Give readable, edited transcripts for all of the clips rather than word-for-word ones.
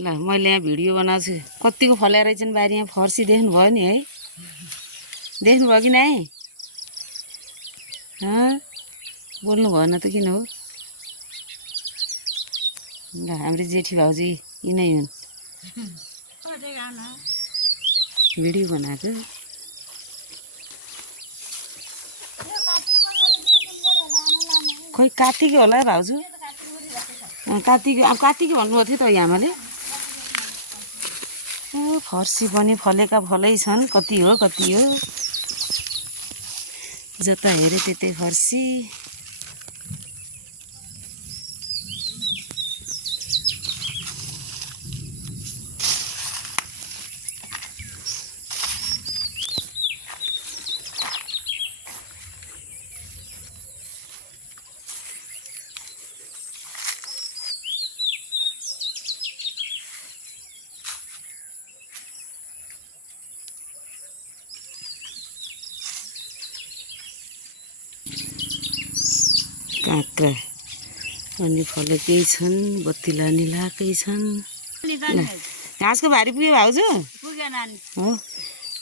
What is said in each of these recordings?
ल मैले यहाँ भिडियो बनाउँछु कतिको फल्या रहेछन् बारी यहाँ फर्सी देख्नुभयो नि है देख्नुभयो कि नै बोल्नु भएन त किन हो ल हाम्रो जेठी भाउजू यिनै हुन् भिडियो बनाएको खोइ कात्तिकै होला है भाउजू कात्तिकै अब कात्तिकै भन्नुभएको थियो त आमाले फर्सी पनि फलेका फलै छन् कति हो जता हेरे त्यतै फर्सी काँक्रा अनि फलेकै छन् बत्ती लाने लाकै छन् घाँसको भारी पुग्यो भाउजू पुग्यो नानी हो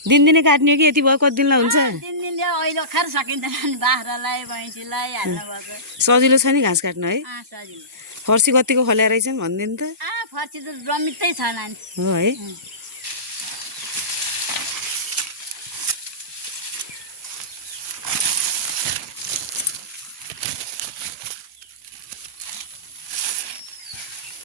दिनदिनै काट्ने हो कि यति भयो कति दिनलाई हुन्छ दिनदिन अहिले खार सकिँदैन बाख्रालाई भैँसीलाई हाल्नुपर्छ सजिलो छ नि घाँस काट्न है सजिलो फर्सी कतिको फल्या रहेछन् भनिदिनु त फर्सी त रमितै छ नानी हो है